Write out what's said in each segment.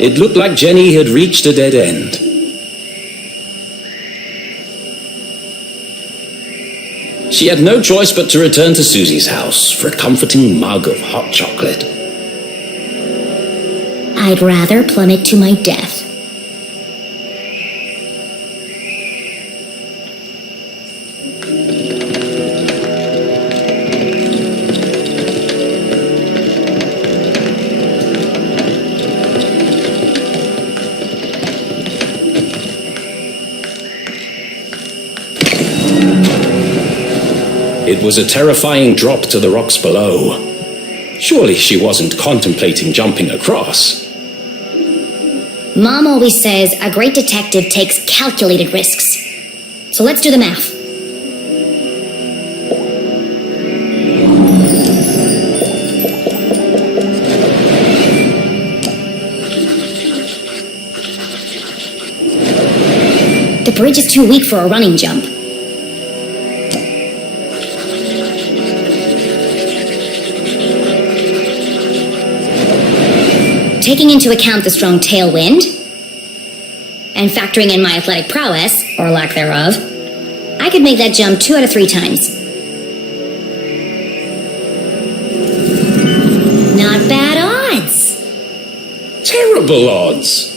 It looked like Jenny had reached a dead end. She had no choice but to return to Susie's house for a comforting mug of hot chocolate. I'd rather plummet to my death. It was a terrifying drop to the rocks below. Surely she wasn't contemplating jumping across. Mom always says a great detective takes calculated risks. So let's do the math. The bridge is too weak for a running jump. Taking into account the strong tailwind, and factoring in my athletic prowess, or lack thereof, I could make that jump 2 out of 3 times. Not bad odds. Terrible odds.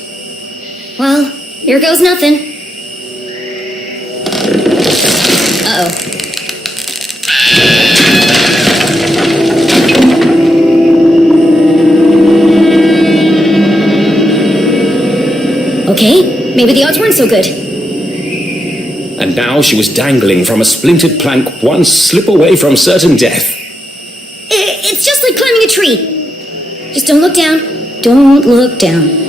Well, here goes nothing. Uh-oh. Okay, maybe the odds weren't so good. And now she was dangling from a splintered plank, one slip away from certain death. It's just like climbing a tree. Just don't look down. Don't look down.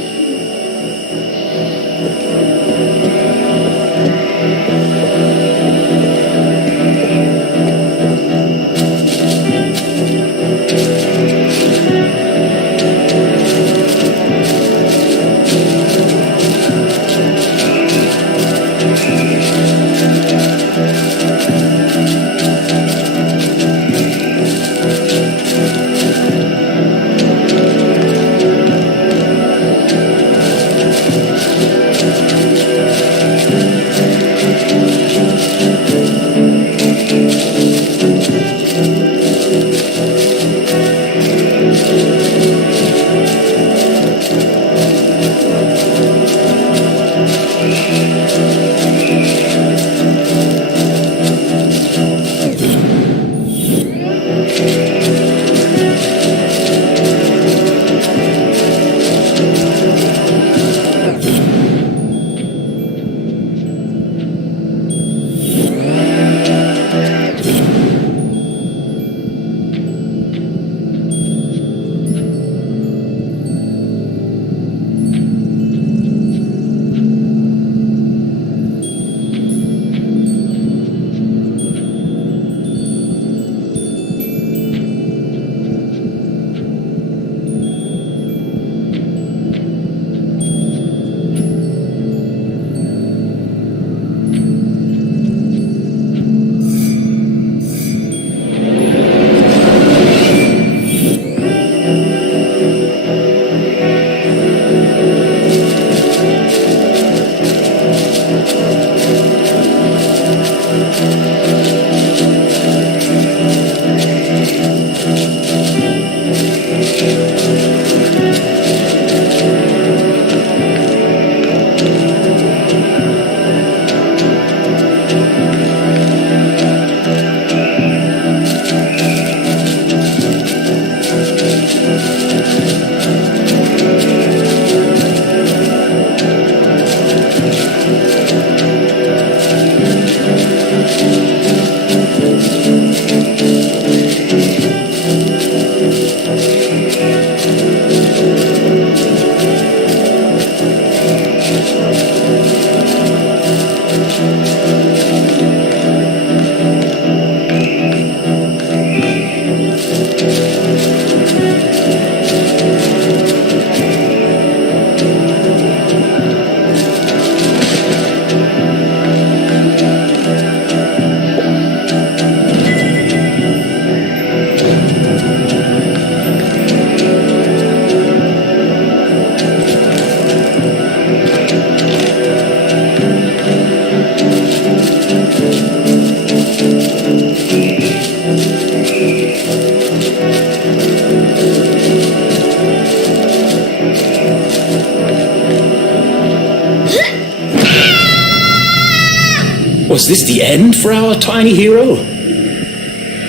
Was this the end for our tiny hero?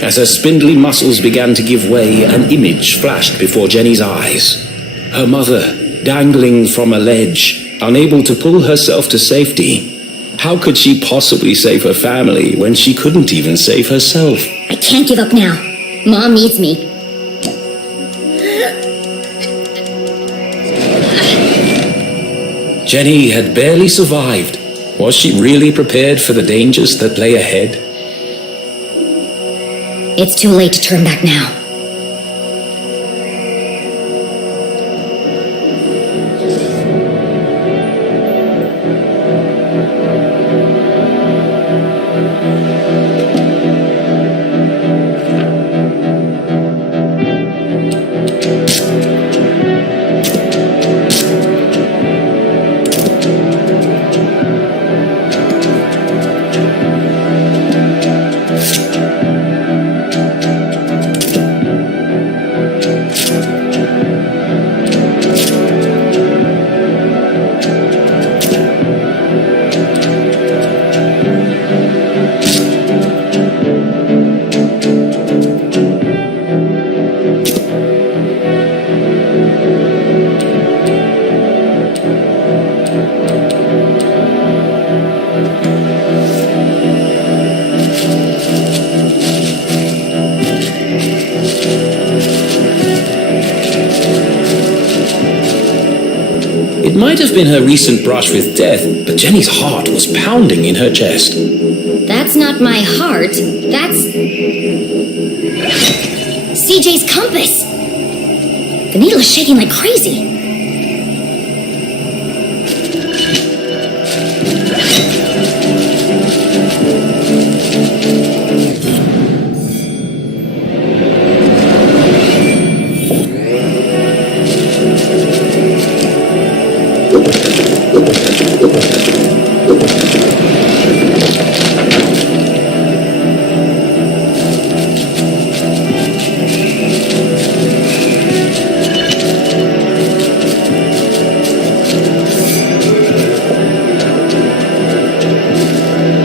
As her spindly muscles began to give way, an image flashed before Jenny's eyes. Her mother, dangling from a ledge, unable to pull herself to safety. How could she possibly save her family when she couldn't even save herself? I can't give up now. Mom needs me. Jenny had barely survived. Was she really prepared for the dangers that lay ahead? It's too late to turn back now. It might have been her recent brush with death, but Jenny's heart was pounding in her chest. That's not my heart. That's... CJ's compass! The needle is shaking like crazy.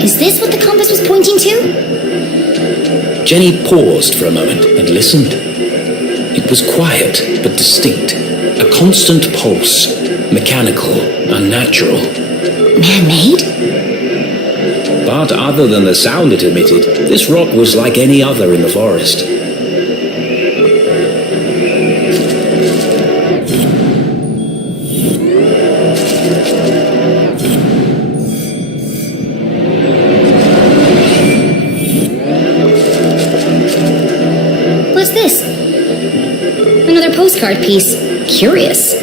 Is this what the compass was pointing to? Jenny paused for a moment and listened. It was quiet but distinct, a constant pulse, mechanical, unnatural. Man-made? But other than the sound it emitted, this rock was like any other in the forest. What's this? Another postcard piece. Curious.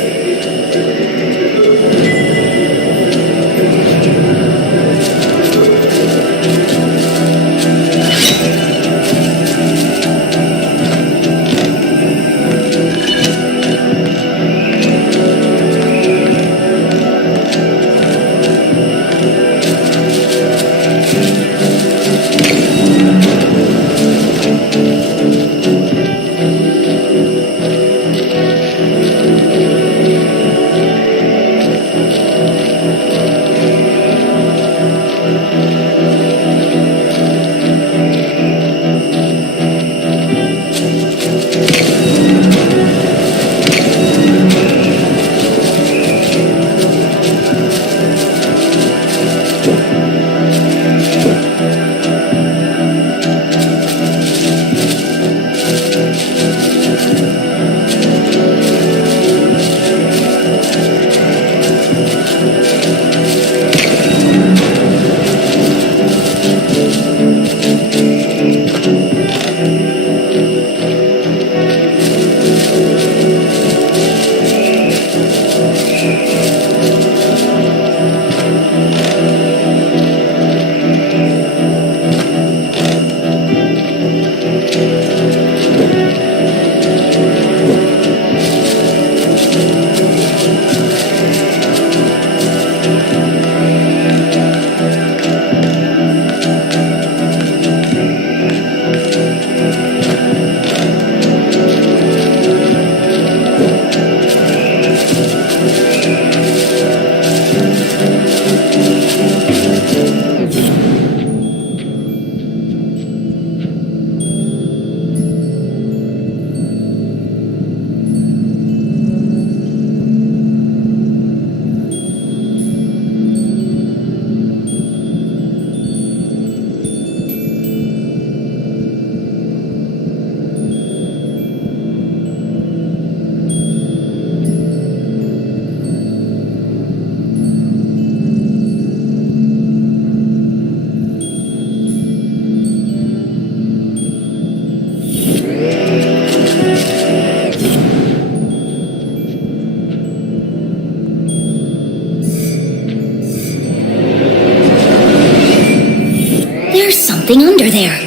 something under there.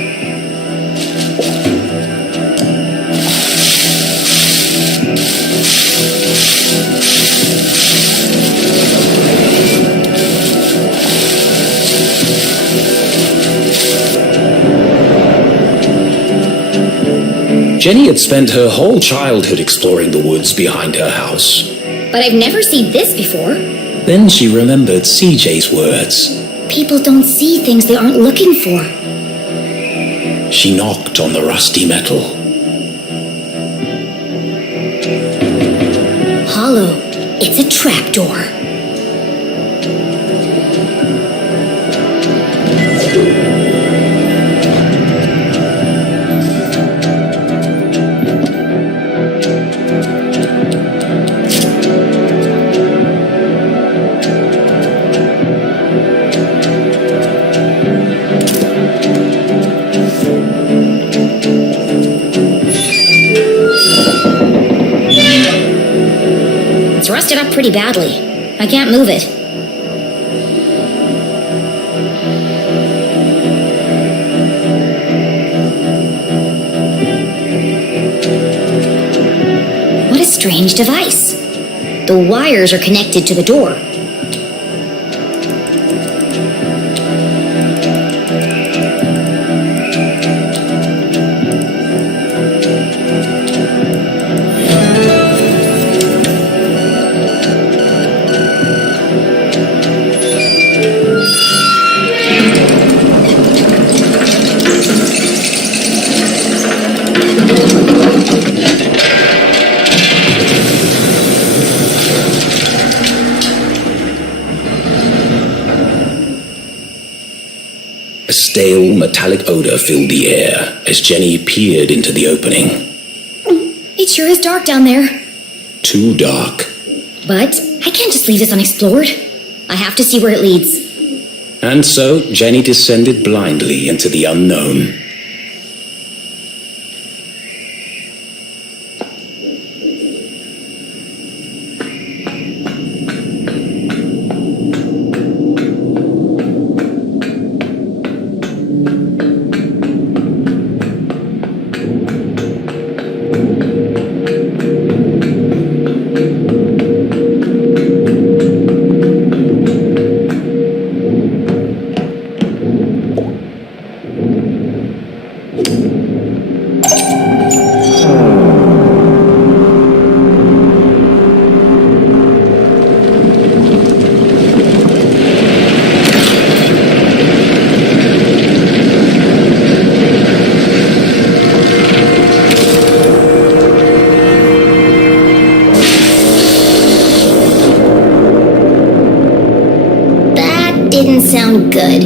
Jenny had spent her whole childhood exploring the woods behind her house. But I've never seen this before. Then she remembered CJ's words. People don't see things they aren't looking for. She knocked on the rusty metal. Hollow. It's a trapdoor. It's rusted up pretty badly. I can't move it. What a strange device. The wires are connected to the door. A stale, metallic odor filled the air as Jenny peered into the opening. It sure is dark down there. Too dark. But I can't just leave this unexplored. I have to see where it leads. And so Jenny descended blindly into the unknown. Didn't sound good.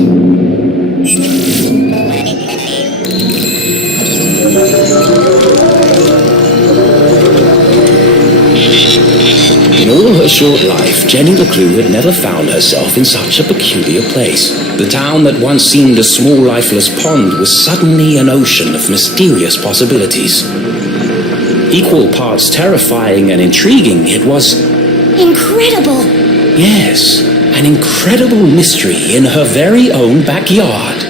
In all her short life, Jenny LeClue had never found herself in such a peculiar place. The town that once seemed a small, lifeless pond was suddenly an ocean of mysterious possibilities. Equal parts terrifying and intriguing, it was... incredible! Yes, an incredible mystery in her very own backyard.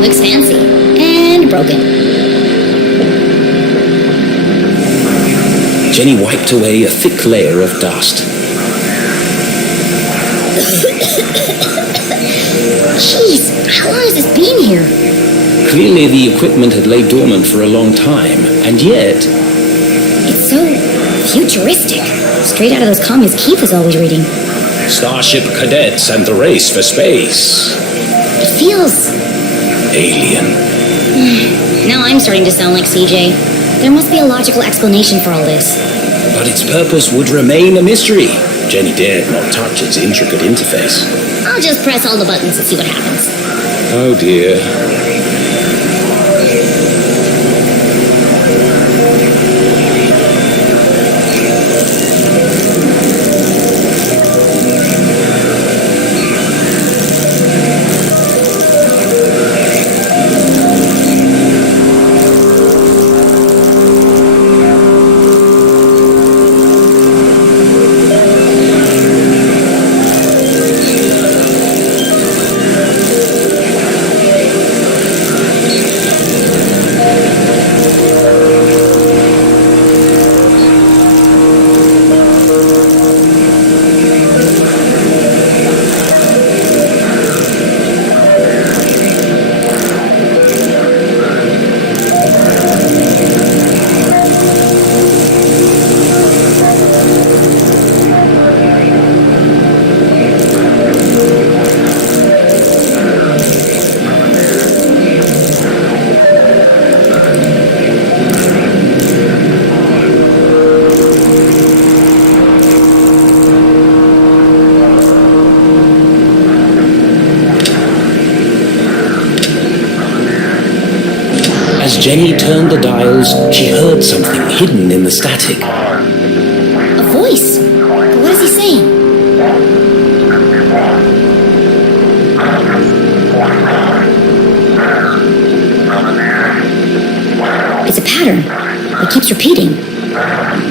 Looks fancy. And broken. Jenny wiped away a thick layer of dust. Jeez, how long has this been here? Clearly the equipment had laid dormant for a long time, and yet... It's so futuristic. Straight out of those comics Keith was always reading. Starship cadets and the race for space. It feels... alien. Now I'm starting to sound like CJ. There must be a logical explanation for all this. But its purpose would remain a mystery. Jenny dared not touch its intricate interface. I'll just press all the buttons and see what happens. Oh dear. As Jenny turned the dials, she heard something hidden in the static. A voice? But what is he saying? It's a pattern. It keeps repeating.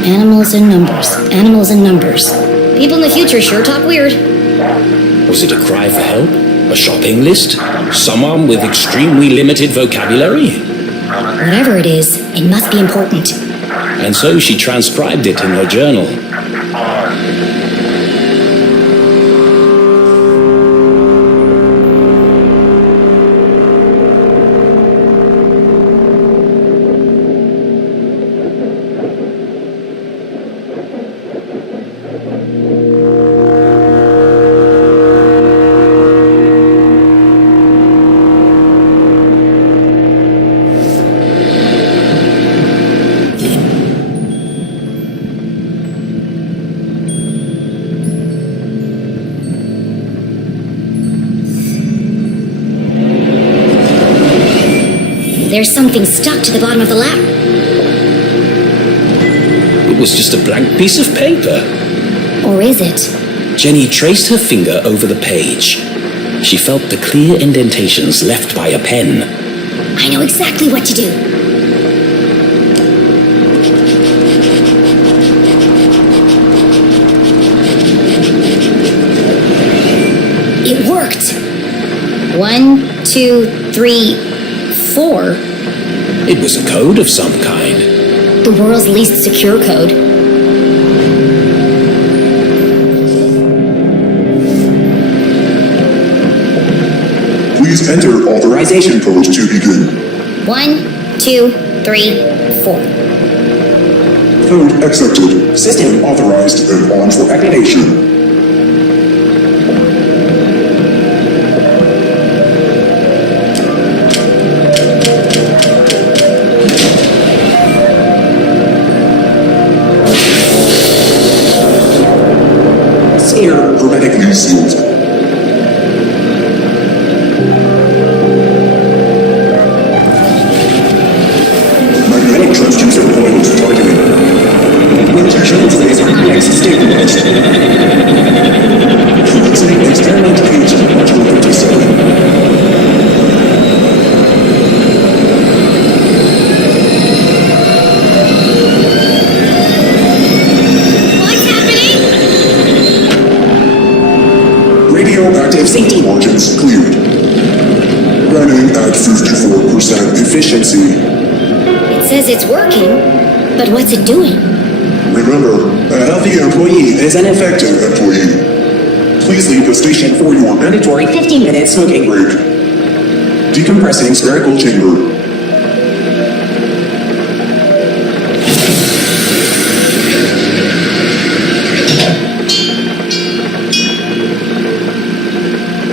Animals and numbers. Animals and numbers. People in the future sure talk weird. Was it a cry for help? A shopping list? Someone with extremely limited vocabulary? Whatever it is, it must be important. And so she transcribed it in her journal. There's something stuck to the bottom of the ladder. It was just a blank piece of paper. Or is it? Jenny traced her finger over the page. She felt the clear indentations left by a pen. I know exactly what to do. It worked. 1, 2, 3, 4. It was a code of some kind. The world's least secure code. Please enter authorization code to begin. 1, 2, 3, 4. Code accepted. System authorized and on for activation. Sphere hermetically sealed. Magnetic transducer coils targeting. Rotations laser index stabilized. Commencing experiment page module 57. Radioactive safety margins cleared. Running at 54% efficiency. It says it's working, but what's it doing? Remember, a healthy employee is an effective employee. Please leave the station for your mandatory 15-minute smoking break. Decompressing spherical chamber.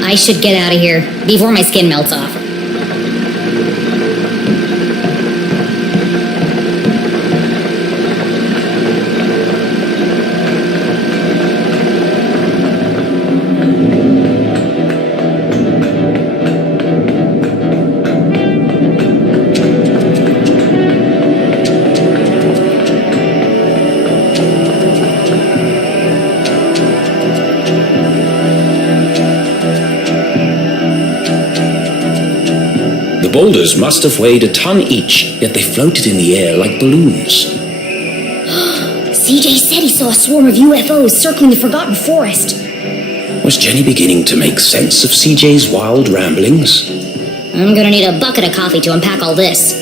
I should get out of here before my skin melts off. The boulders must have weighed a ton each, yet they floated in the air like balloons. CJ said he saw a swarm of UFOs circling the Forgotten Forest. Was Jenny beginning to make sense of CJ's wild ramblings? I'm gonna need a bucket of coffee to unpack all this.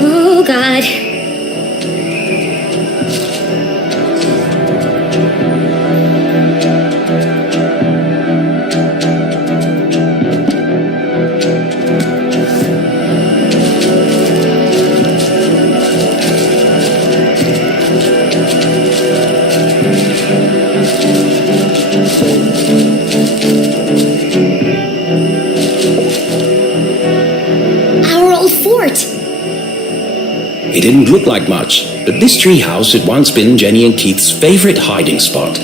Oh, God. Our old fort. It didn't look like much, but this treehouse had once been Jenny and Keith's favorite hiding spot.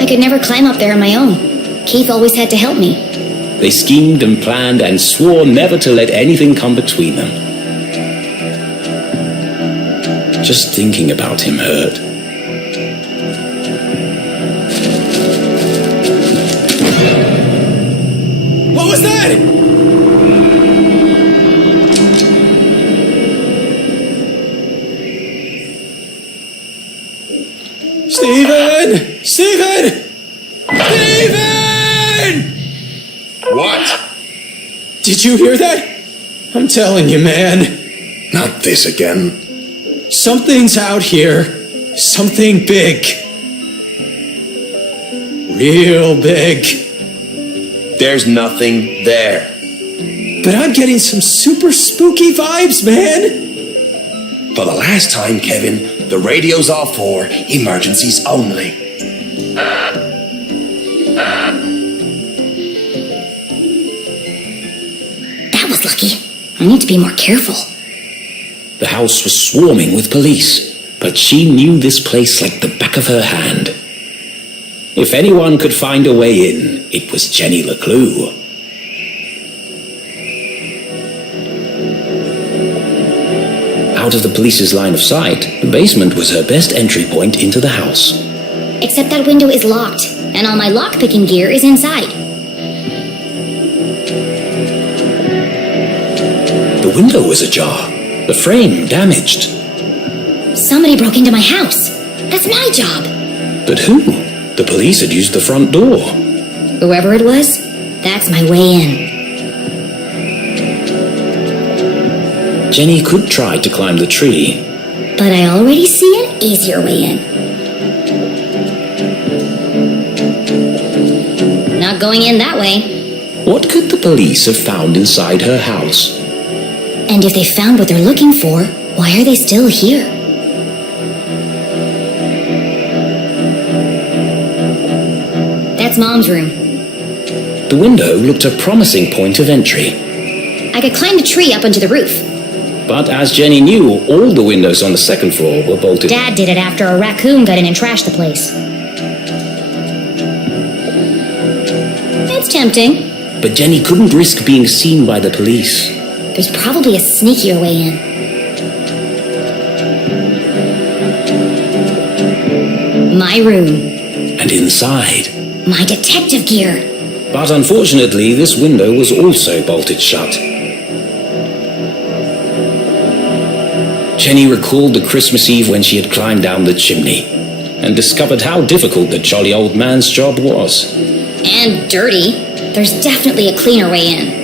I could never climb up there on my own. Keith always had to help me. They schemed and planned and swore never to let anything come between them. Just thinking about him hurt. What was that? Steven! Steven! Steven! What? Did you hear that? I'm telling you, man. Not this again. Something's out here. Something big. Real big. There's nothing there. But I'm getting some super spooky vibes, man. For the last time, Kevin, the radio's off for emergencies only. That was lucky. I need to be more careful. The house was swarming with police, but she knew this place like the back of her hand. If anyone could find a way in, it was Jenny LeClue. Out of the police's line of sight, the basement was her best entry point into the house. Except that window is locked, and all my lockpicking gear is inside. The window was ajar, the frame damaged. Somebody broke into my house. That's my job. But who? The police had used the front door. Whoever it was, that's my way in. Jenny could try to climb the tree. But I already see an easier way in. Not going in that way. What could the police have found inside her house? And if they found what they're looking for, why are they still here? That's Mom's room. The window looked a promising point of entry. I could climb the tree up onto the roof. But as Jenny knew, all the windows on the second floor were bolted. Dad did it after a raccoon got in and trashed the place. It's tempting. But Jenny couldn't risk being seen by the police. There's probably a sneakier way in. My room. And inside. My detective gear. But unfortunately, this window was also bolted shut. Jenny recalled the Christmas Eve when she had climbed down the chimney and discovered how difficult the jolly old man's job was. And dirty. There's definitely a cleaner way in.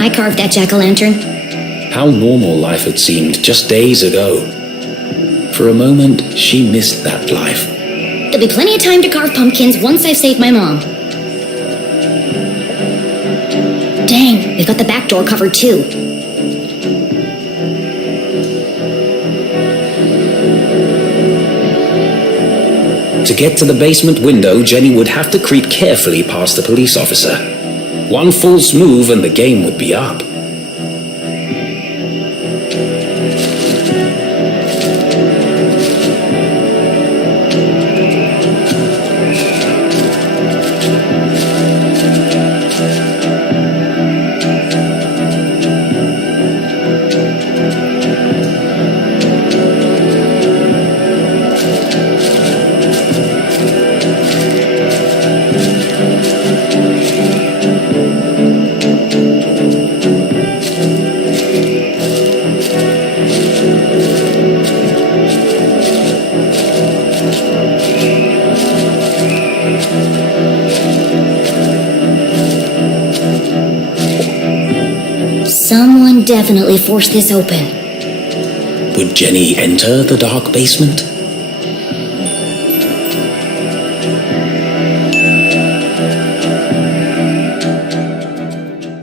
I carved that jack-o'-lantern. How normal life had seemed just days ago. For a moment, she missed that life. There'll be plenty of time to carve pumpkins once I've saved my mom. Dang, we've got the back door covered too. To get to the basement window, Jenny would have to creep carefully past the police officer. One false move and the game would be up. Someone definitely forced this open. Would Jenny enter the dark basement?